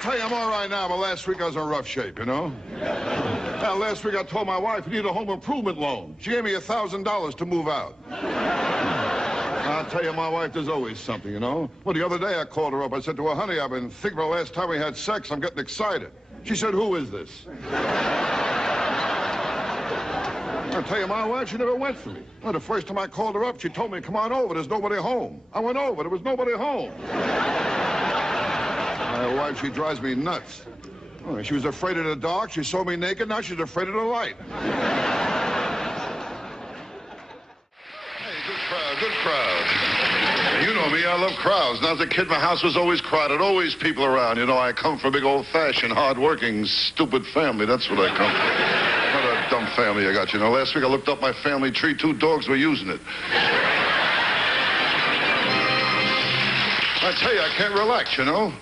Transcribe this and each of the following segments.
tell you, I'm all right now, but last week I was in rough shape, you know? Now, last week I told my wife I need a home improvement loan. She gave me $1,000 to move out. I'll tell you, my wife, there's always something, you know? Well, the other day I called her up. I said to her, honey, I've been thinking about the last time we had sex. I'm getting excited. She said, who is this? I'll tell you, my wife, she never went for me. Well, the first time I called her up, she told me, come on over, there's nobody home. I went over, there was nobody home. My wife, she drives me nuts. Oh, she was afraid of the dark, she saw me naked, now she's afraid of the light. Hey, good crowd. You know me, I love crowds. Now, as a kid, my house was always crowded, always people around. You know, I come from a big old-fashioned, hard-working, stupid family. That's what I come from. What a dumb family I got, you know. Last week I looked up my family tree. 2 dogs were using it. I tell you, I can't relax, you know.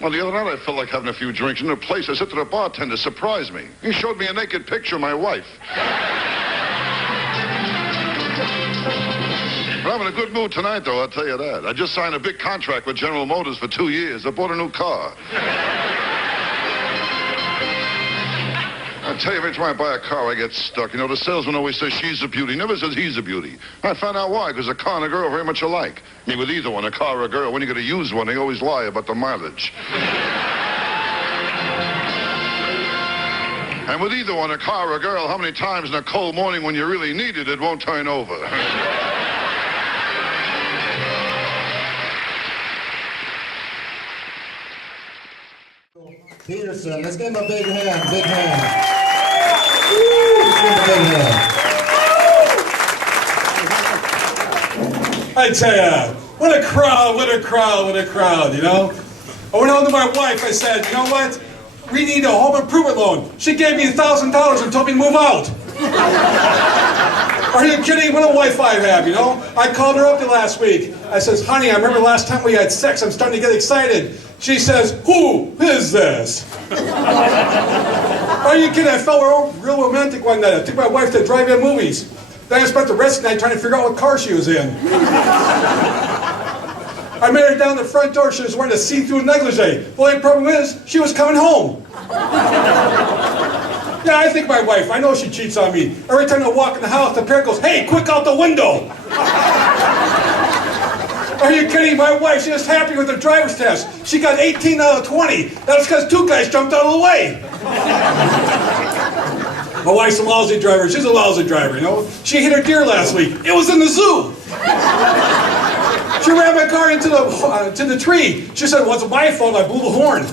Well, the other night I felt like having a few drinks in a place. I said to the bartender, surprise me. He showed me a naked picture of my wife. But I'm in a good mood tonight, though, I'll tell you that. I just signed a big contract with General Motors for 2 years. I bought a new car. I tell you, every time I buy a car, I get stuck. You know, the salesman always says she's a beauty. Never says he's a beauty. I found out why, because a car and a girl are very much alike. I mean, with either one, a car or a girl, when you get to use one, they always lie about the mileage. And with either one, a car or a girl, how many times in a cold morning when you really need it, it won't turn over. Petersen, let's give him a big hand, big hand. Let's give him a big hand. I tell ya, what a crowd, what a crowd, what a crowd, you know? I went home to my wife, I said, you know what? We need a home improvement loan. She gave me $1,000 and told me to move out. Are you kidding? What a wife I have, you know? I called her up last week. I says, honey, I remember last time we had sex. I'm starting to get excited. She says, who is this? Are you kidding? I felt real romantic one night. I took my wife to drive-in movies. Then I spent the rest of the night trying to figure out what car she was in. I met her down the front door. She was wearing a see-through negligee. The only problem is, she was coming home. Yeah, I think my wife, I know she cheats on me. Every time I walk in the house, the parrot goes, hey, quick out the window. Are you kidding? My wife, she was happy with her driver's test. She got 18 out of 20. That was because 2 guys jumped out of the way. My wife's a lousy driver. She's a lousy driver, you know. She hit her deer last week. It was in the zoo. She ran my car into the tree. She said, well, it's my fault. I blew the horn.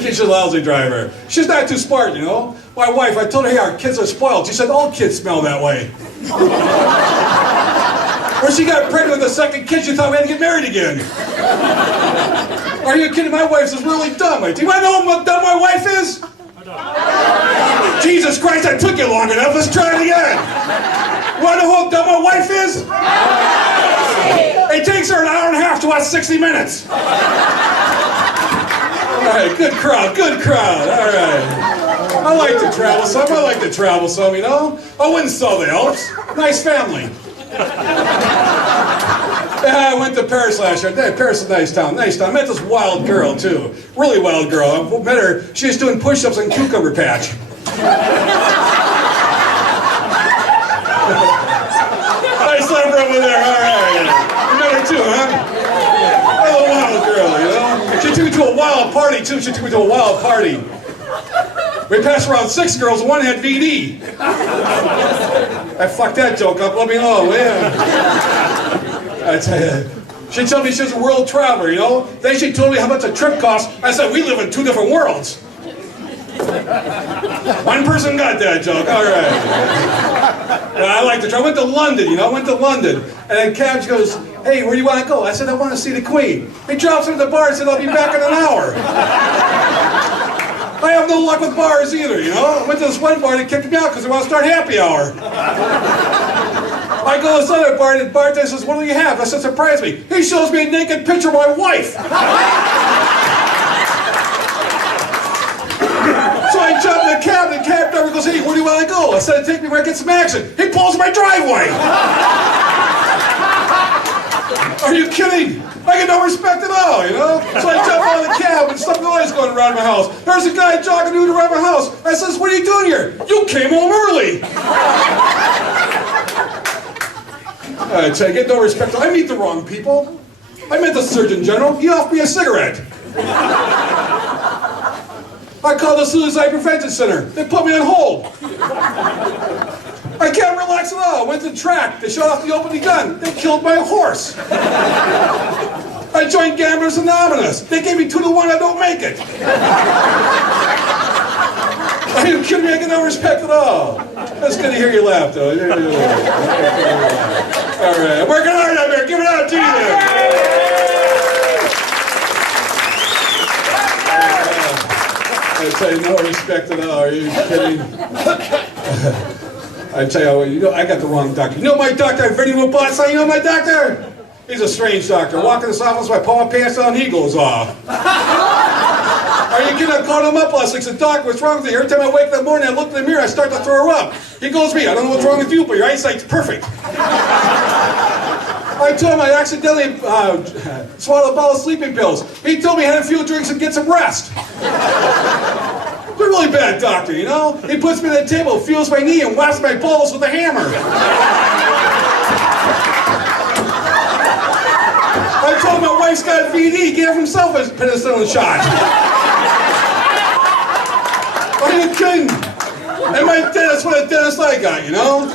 She's a lousy driver. She's not too smart, you know. My wife, I told her, hey, our kids are spoiled. She said, all kids smell that way. When she got pregnant with the second kid, she thought we had to get married again. Are you kidding? My wife's is really dumb. Do you want to know how dumb my wife is? Jesus Christ, that took you long enough. Let's try it again. You want to know how dumb my wife is? It takes her an hour and a half to watch 60 Minutes. All right, good crowd, good crowd. All right. I like to travel some, you know. I wouldn't sell the Alps. Nice family. Yeah, I went to Paris last year. Paris is a nice town, nice town. I met this wild girl, too. Really wild girl. I met her, she was doing push-ups in Cucumber Patch. Nice lever over there, all right. You met her, too, huh? A wild girl, you know? She took me to a wild party, too. We passed around 6 girls, and one had VD. I fucked that joke up, let me know, man. I tell you, she told me she was a world traveler, you know? Then she told me how much a trip cost. I said, we live in 2 different worlds. One person got that joke, all right. I like to travel. I went to London, you know, And then Cab goes, hey, where do you want to go? I said, I want to see the Queen. He drops into the bar and said, I'll be back in an hour. I have no luck with bars either, you know? I went to this one bar and they kicked me out because they want to start happy hour. I go to this other bar and the bartender says, what do you have? I said, surprise me. He shows me a naked picture of my wife. So I jump in the cab and the cab driver goes, hey, where do you want to go? I said, take me where I get some action. He pulls my driveway. Are you kidding? I get no respect at all, you know? So I jump out of the cab and stuff noise going around my house. There's a guy jogging nude around my house. I says, what are you doing here? You came home early. I tell you, get no respect. I meet the wrong people. I met the Surgeon General. He offered me a cigarette. I called the Suicide Prevention Center. They put me on hold. I can't relax at all. I went to the track. They shot off the opening gun. They killed my horse. I joined Gamblers Anonymous. They gave me 2 to 1. I don't make it. Are you kidding me? I get no respect at all. That's good to hear you laugh, though. All right, I'm working hard out there. Give it out to you there. I tell you, no respect at all. Are you kidding? I tell you, I got the wrong doctor. You know my doctor? I'm Vinny Mabasa. You know my doctor? He's a strange doctor. I walk in his office, I pull my pants down, he goes off. Are you kidding? I called him up last week. I said, Doc, what's wrong with you? Every time I wake up in the morning, I look in the mirror, I start to throw up. He goes to me, I don't know what's wrong with you, but your eyesight's perfect. I told him I accidentally swallowed a bottle of sleeping pills. He told me I had a few drinks and get some rest. They're really bad doctor, you know? He puts me at the table, feels my knee, and whaps my balls with a hammer. I told him my wife's got VD, he gave himself a penicillin shot. Are you kidding? And my dentist, what a dentist I got, you know?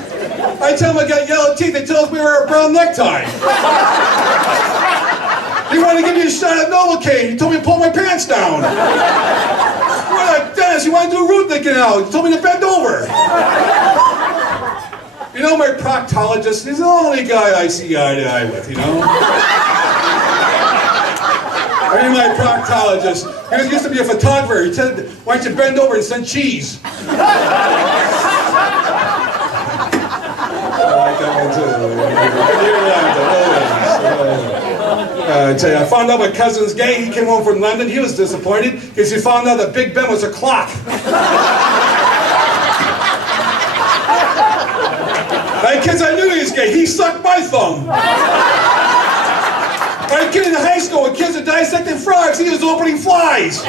I tell him I got yellow teeth, they tell us we wear a brown necktie. He wanted to give me a shot at Novocaine, he told me to pull my pants down. What a dentist, he wanted to do a root canal, he told me to bend over. You know, my proctologist, he's the only guy I see eye to eye with, you know? I mean, my proctologist, he used to be a photographer. He said, why don't you bend over and send cheese? I like that one too. I tell you, I found out my cousin's gay. He came home from London. He was disappointed because he found out that Big Ben was a clock. Hey kids, I knew he was gay. He sucked my thumb. I had a kid in high school with kids that dissected frogs. He was opening flies.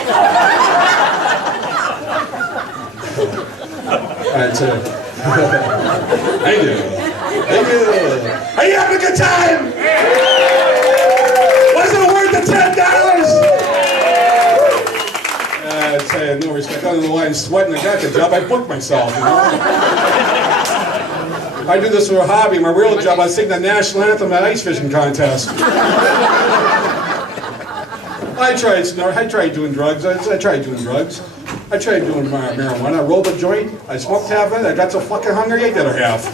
Alright, so. Thank you. Thank you. Are you having a good time? Was it worth the $10? I tell you, no respect. I don't know why I'm sweating. I got the job. I booked myself, you know? I do this for a hobby. My real job, I sing the national anthem at ice fishing contest. I tried doing drugs. I tried doing marijuana. I rolled a joint. I smoked half of it. I got so fucking hungry, I ate the other half.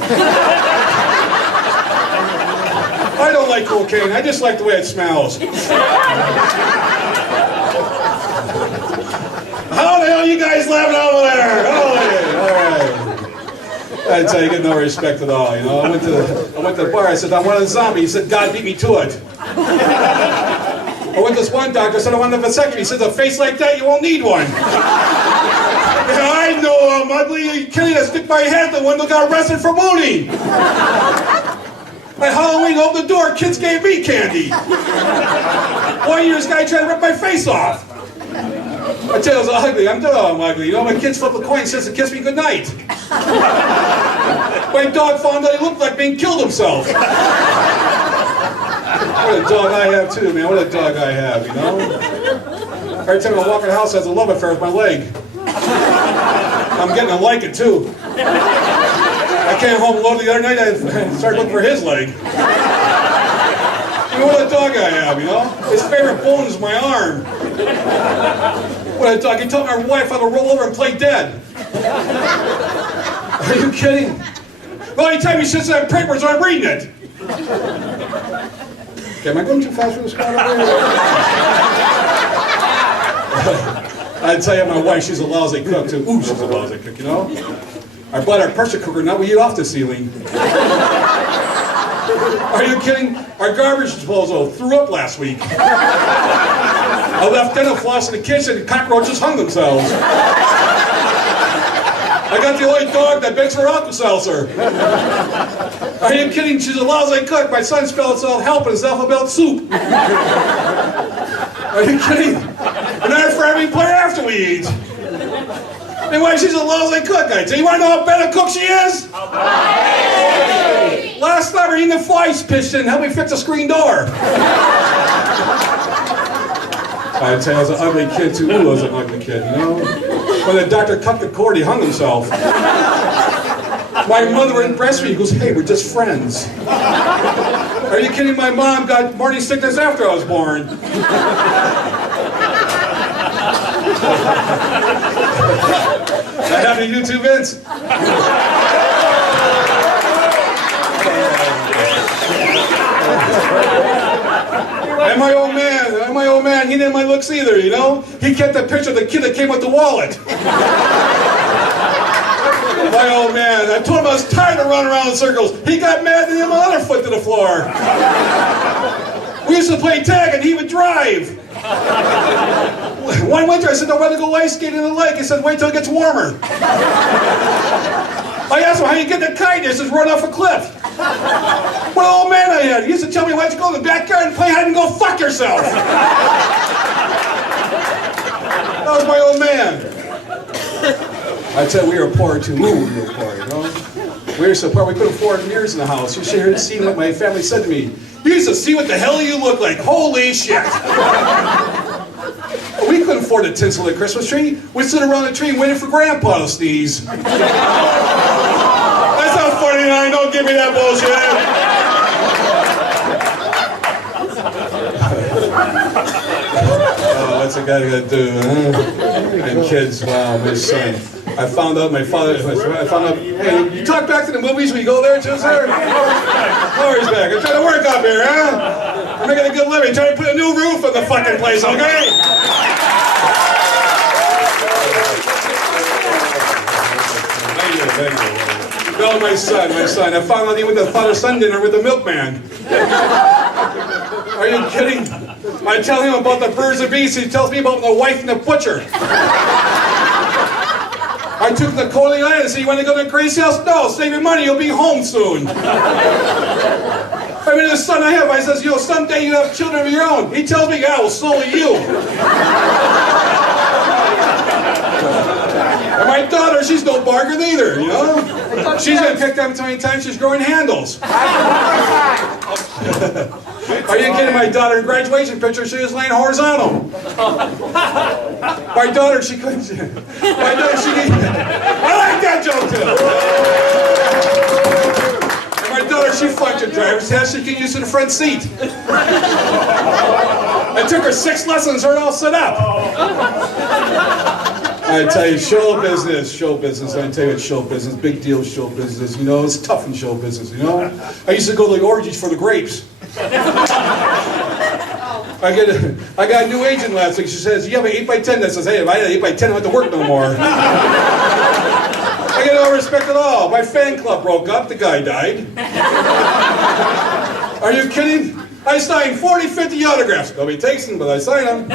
I don't like cocaine. I just like the way it smells. How the hell are you guys laughing over there? Holy, all right. I tell you, you get no respect at all, you know. I went to the bar, I said, I want a zombie. He said, God beat me to it. I went to this one doctor, I said, I want a vasectomy. He said, a face like that, you won't need one. Yeah, I know I'm ugly. You can't stick my head. The one that got arrested for mooning. At Halloween, opened the door, kids gave me candy. 1 year, this guy tried to rip my face off. I tell you, I was ugly. I'm ugly. You know, my kids flip a coin and says to kiss me goodnight. My dog found out he looked like being killed himself. What a dog I have too, man. What a dog I have, you know? Every time I walk in the house, I have a love affair with my leg. I'm getting to like it too. I came home alone the other night, I started looking for his leg. You know what a dog I have, you know? His favorite bone is my arm. What a dog. He told my wife I would roll over and play dead. Are you kidding? The only time he sits on papers when I'm reading it. Okay, am I going too fast for this crowd over here? I tell you, my wife, she's a lousy cook too. Ooh, she's a lousy cook, you know? I bought our pressure cooker, now we eat off the ceiling. Are you kidding? Our garbage disposal threw up last week. I left dental floss in the kitchen and cockroaches hung themselves. I got the only dog that makes her Alka-Seltzer. Are you kidding? She's a lousy cook. My son spells help in his alphabet soup. Are you kidding? And our friend we play after we eat. Anyway, she's a lousy cook, I tell you. You want to know how bad a cook she is? Last summer, even the flies pitched in and helped me fix a screen door. I tell you, I was an ugly kid too. Who was an ugly kid, you know? When the doctor cut the cord, he hung himself. My mother would impress me. He goes, hey, we're just friends. Are you kidding? My mom got morning sickness after I was born. That happened to you too, Vince? And my old man, he didn't my looks either, you know? He kept the picture of the kid that came with the wallet. My old man, I told him I was tired of running around in circles. He got mad and hit my other foot to the floor. We used to play tag and he would drive. One winter I said, I want to go ice skating in the lake. He said, wait till it gets warmer. I asked him, how you get the kite? He says, run off a cliff. What an old man I had. He used to tell me, why don't you go in the backyard and play hide and go fuck yourself. That was my old man. I tell you, we were poor too. We were poor, you know? We were so poor, we couldn't afford mirrors in the house. You should have seen what my family said to me. You used to see what the hell you look like. Holy shit. We couldn't afford to tinsel the Christmas tree. We'd sit around the tree waiting for Grandpa to sneeze. That's not funny, now. Don't give me that bullshit. Oh, what's a guy gonna do, huh? And kids, wow, my son. I found out, hey, you talk back to the movies when you go there, too, sir? Lori's back. I'm trying to work up here, huh? I'm making a good living. Trying to put a new roof on the fucking place, okay? Thank you. No, my son. I found out he went to the father-son dinner with the milkman. Are you kidding? I tell him about the birds and beasts, he tells me about the wife and the butcher. I took the Coney Island and said, you want to go to the crazy house? No, save your money, you'll be home soon. I mean, the son I have, I says, you know, someday you have children of your own. He tells me, yeah, well, so will you. And my daughter, she's no bargain either, you know? She's been picked up so many times, she's growing handles. Are you kidding? My daughter in graduation picture, she was laying horizontal. My daughter, she couldn't. I like that joke too. And my daughter, she flunked her driver's test. She can use it in the front seat. It took her 6 lessons, her all set up. I tell you, show business. I tell you, it's show business. Big deal, show business. You know, it's tough in show business. You know, I used to go to the orgies for the grapes. I got a new agent last week. She says, you have an 8x10 that says, hey, if I had an 8x10, I don't have to work no more. I get no respect at all. My fan club broke up. The guy died. Are you kidding? I signed 40, 50 autographs. Nobody takes them, but I sign them.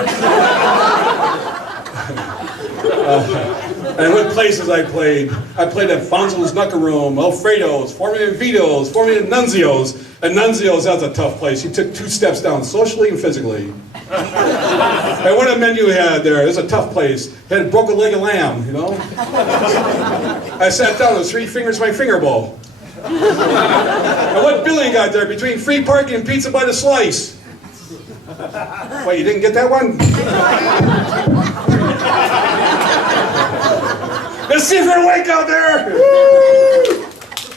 And what places I played. I played at Fonzo's Knuckle Room, Alfredo's, Formian Vito's, Formian Nunzio's. And Nunzio's, that's a tough place. He took 2 steps down, socially and physically. And what a menu he had there. It was a tough place. He had broken leg of lamb, you know? I sat down, with 3 fingers my finger bowl. And what Billy got there between free parking and pizza by the slice? Wait, you didn't get that one? Let's see if you're awake out there. Woo!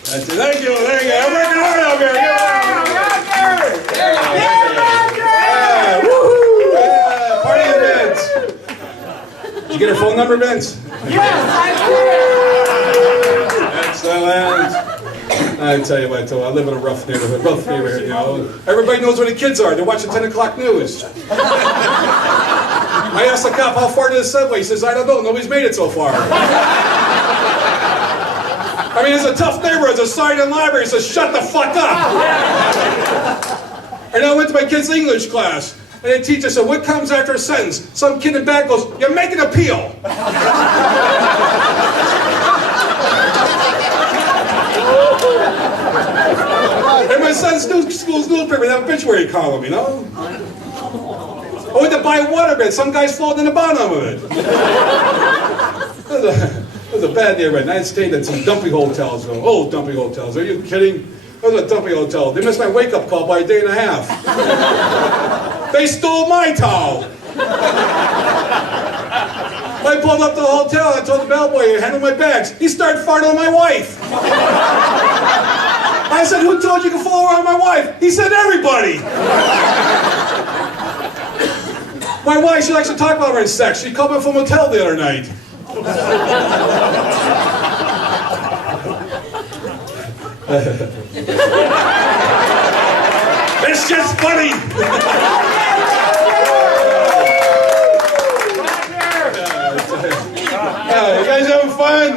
That's it. Thank you. There you go. I'm working hard out there. Yeah, woohoo! Yeah, party events. Did you get her phone number, Vince? Yes, I Excellent. I tell you what, I live in a rough neighborhood, you know. Everybody knows where the kids are. They're watching 10 o'clock news. I asked the cop, how far to the subway? He says, I don't know. Nobody's made it so far. I mean, it's a tough neighborhood. There's a sign in the library that says, shut the fuck up. And I went to my kid's English class. And the teacher said, what comes after a sentence? Some kid in the back goes, you make an appeal. my son's school's newspaper, that obituary column, you know? I went to buy waterbed. Some guy's floating in the bottom of it. It was a bad neighborhood. I stayed at some dumpy hotels. Old dumpy hotels. Are you kidding? It was a dumpy hotel. They missed my wake-up call by a day and a half. They stole my towel. I pulled up to the hotel. I told the bellboy, handle my bags. He started farting on my wife. I said, who told you to follow around my wife? He said, everybody. My wife, she likes to talk about her and sex. She called me from a motel the other night. It's just funny. You guys having fun?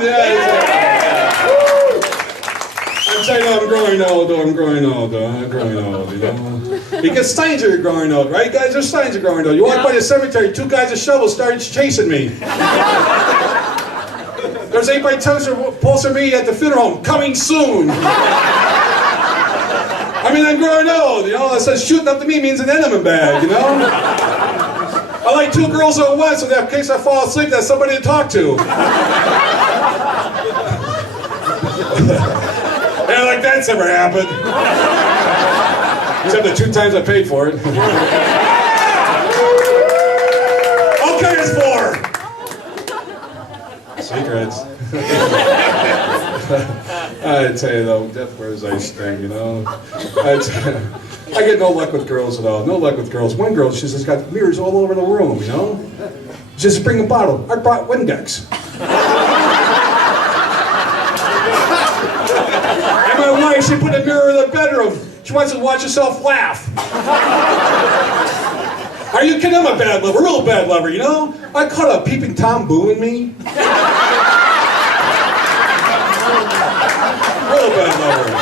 I'm saying, I'm growing old, you know. Because signs are growing old, right, guys? There's signs are growing old. You walk by the cemetery, two guys with shovels started chasing me. There's 8x10 poster me at the funeral home, coming soon. I mean, I'm growing old, you know. It says shooting up to me means an enema bag, you know. I like two girls at once, so that in case I fall asleep, there's somebody to talk to. Yeah, like that's ever happened. Except the 2 times I paid for it. Okay, it's 4. Secrets. I tell you though, death wears ice thing, you know. I get no luck with girls at all. No luck with girls. One girl, she's just got mirrors all over the room, you know. Just bring a bottle. I brought Windex. And my wife, she put a mirror in the bedroom. She wants to watch herself laugh. Are you kidding? I'm a bad lover, real bad lover, you know? I caught a peeping Tom booing me. Real bad lover.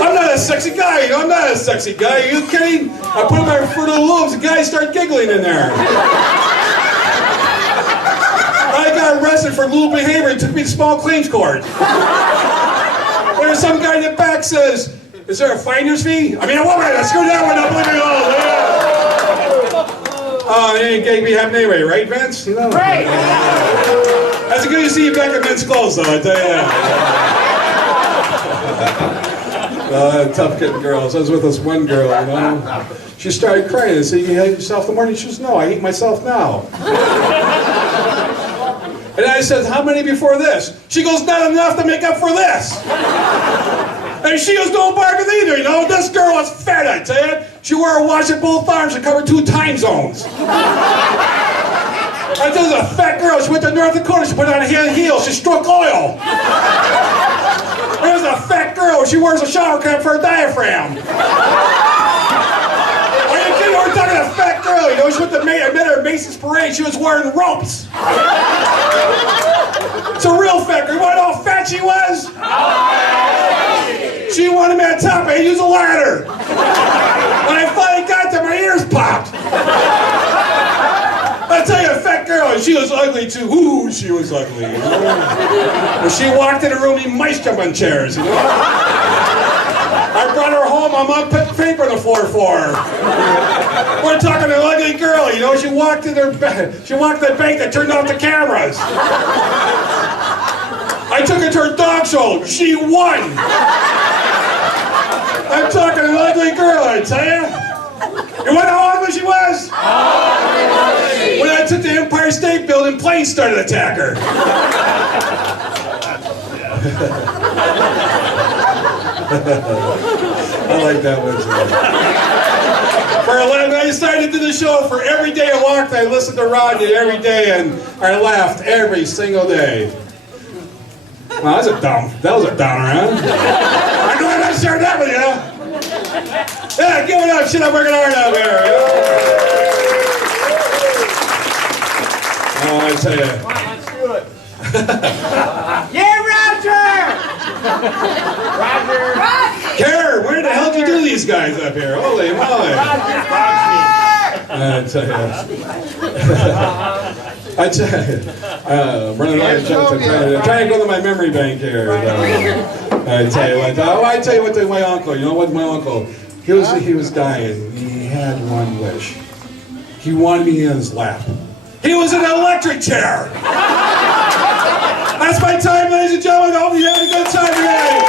I'm not a sexy guy, you know? I'm not a sexy guy. Are you kidding? I put him in Fruit of the Looms, the guys start giggling in there. I got arrested for lewd behavior and took me to small claims court. There's some guy in the back says, is there a finder's fee? I mean, a woman, screw that one up, leave me alone. Oh, you ain't gay, we have anyway, right, Vince? You know? Right. That's good to see you back at Vince clothes, though, I tell you that. Tough getting girls. I was with this one girl, you know. She started crying. I said, you hate yourself in the morning? She says, no, I hate myself now. And I said, how many before this? She goes, not enough to make up for this. And she was no bargain either, you know. This girl was fat, I tell you. She wore a watch at both arms and covered 2 time zones. And this is a fat girl. She went to North Dakota. She put on heels. She struck oil. There's a fat girl. She wears a shower cap for her diaphragm. Are you kidding? We're talking a fat girl, you know. She went to her Macy's parade. She was wearing ropes. It's a real fat girl. You want to know how fat she was? She wanted me on top. I had to use a ladder. When I finally got there, my ears popped. I tell you, a fat girl, and she was ugly too. Ooh, she was ugly. You know? When she walked in the room, mice jump on chairs. You know? I brought her home. My mom put paper on the floor for her. We're talking an ugly girl. You know, she walked to the bank that turned off the cameras. I took her to her dog show. She won. I'm talking an ugly girl, I tell you. You want to know how ugly she was? When I took the Empire State Building, planes started attacking her. I like that one too. For 11, I decided to do the show. For every day I walked, I listened to Rodney every day, and I laughed every single day. Wow, that was a downer, huh? I'm glad I shared that with you. Yeah, give it up. Shit, I'm working hard out here. Oh, I tell you. Come on, let's do it. Yeah, Roger! Roger! Karen, where the hell did you do these guys up here? Holy moly. I tell you. I tell you. Running out of jokes. I'm trying to go to my memory bank here. I tell you what. I tell you what. My uncle. You know what? My uncle. He was dying. He had one wish. He wanted me in his lap. He was in an electric chair. That's my time, ladies and gentlemen. I hope you had a good time today.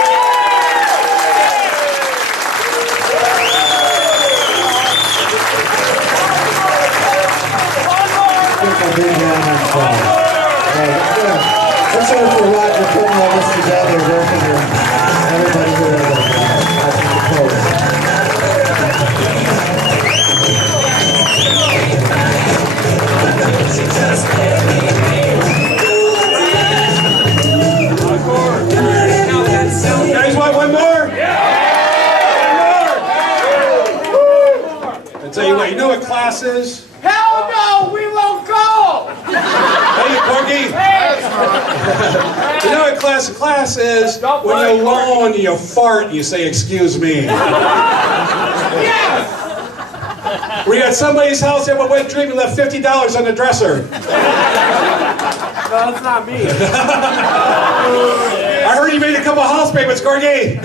Let's hear it for Roger putting all this together, working with everybody here at the podium. You guys want one more? One more! I tell you what, you know what class is? Hell no, we won't go! Hey, Corky! You know what class is? When you're alone, you fart and you say, excuse me. Yes! We're at somebody's house, everyone went drinking, left $50 on the dresser. No, that's not me. I heard you made a couple house payments, Corky.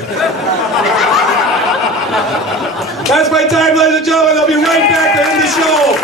That's my time, ladies and gentlemen. I'll be right back to end the show.